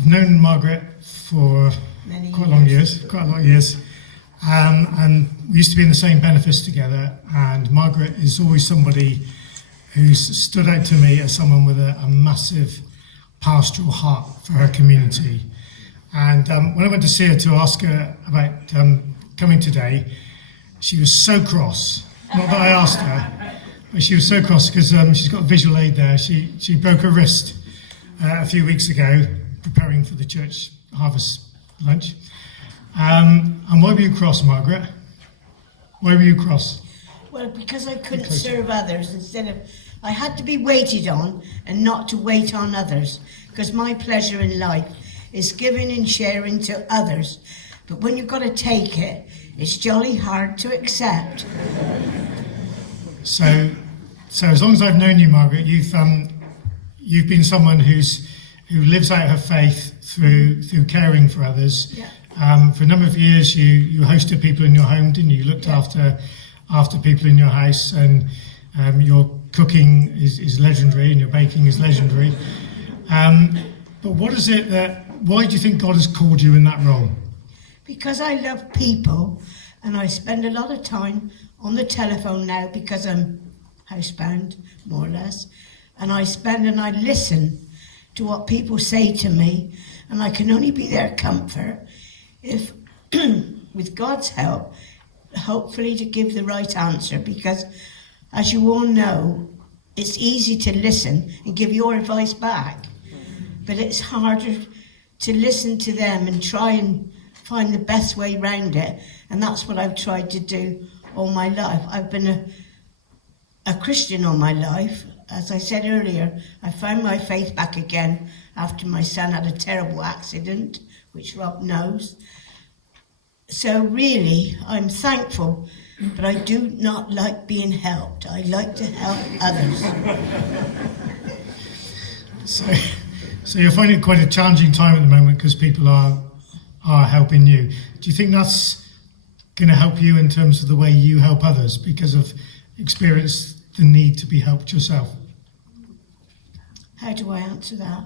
I've known Margaret for quite a lot of years. And we used to be in the same benefice together, and Margaret is always somebody who's stood out to me as someone with a massive pastoral heart for her community. And when I went to see her to ask her about coming today, she was so cross. Not that I asked her, but she was so cross because she's got a visual aid there. She broke her wrist a few weeks ago preparing for the church harvest lunch. And why were you cross, Margaret? Why were you cross? Well, because I couldn't serve others I had to be waited on and not to wait on others, because my pleasure in life is giving and sharing to others. But when you've got to take it, it's jolly hard to accept. So as long as I've known you, Margaret, you've been someone who lives out her faith through caring for others. Yeah. For a number of years, you hosted people in your home, didn't you? You looked after people in your house, and your cooking is legendary, and your baking is legendary. But why do you think God has called you in that role? Because I love people, and I spend a lot of time on the telephone now because I'm housebound, more or less, and I listen to what people say to me, and I can only be their comfort if, with God's help, hopefully to give the right answer, because as you all know, it's easy to listen and give your advice back, but it's harder to listen to them and try and find the best way around it, and that's what I've tried to do all my life. I've been a Christian all my life. As I said earlier, I found my faith back again after my son had a terrible accident, which Rob knows. So really, I'm thankful, but I do not like being helped. I like to help others. So you're finding it quite a challenging time at the moment because people are helping you. Do you think that's going to help you in terms of the way you help others because of experience the need to be helped yourself? How do I answer that?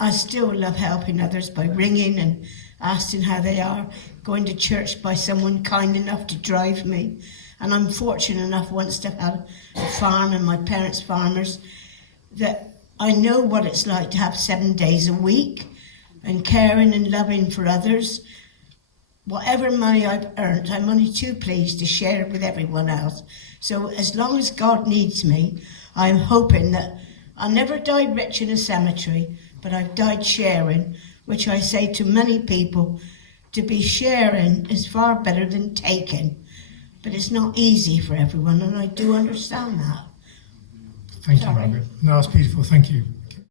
I still love helping others by ringing and asking how they are, going to church by someone kind enough to drive me. And I'm fortunate enough once to have a farm, and my parents farmers, that I know what it's like to have 7 days a week and caring and loving for others. Whatever money I've earned, I'm only too pleased to share it with everyone else. So as long as God needs me, I'm hoping that I'll never die rich in a cemetery, but I've died sharing, which I say to many people, to be sharing is far better than taking. But it's not easy for everyone, and I do understand that. Thank you, Margaret. No, that's beautiful. Thank you.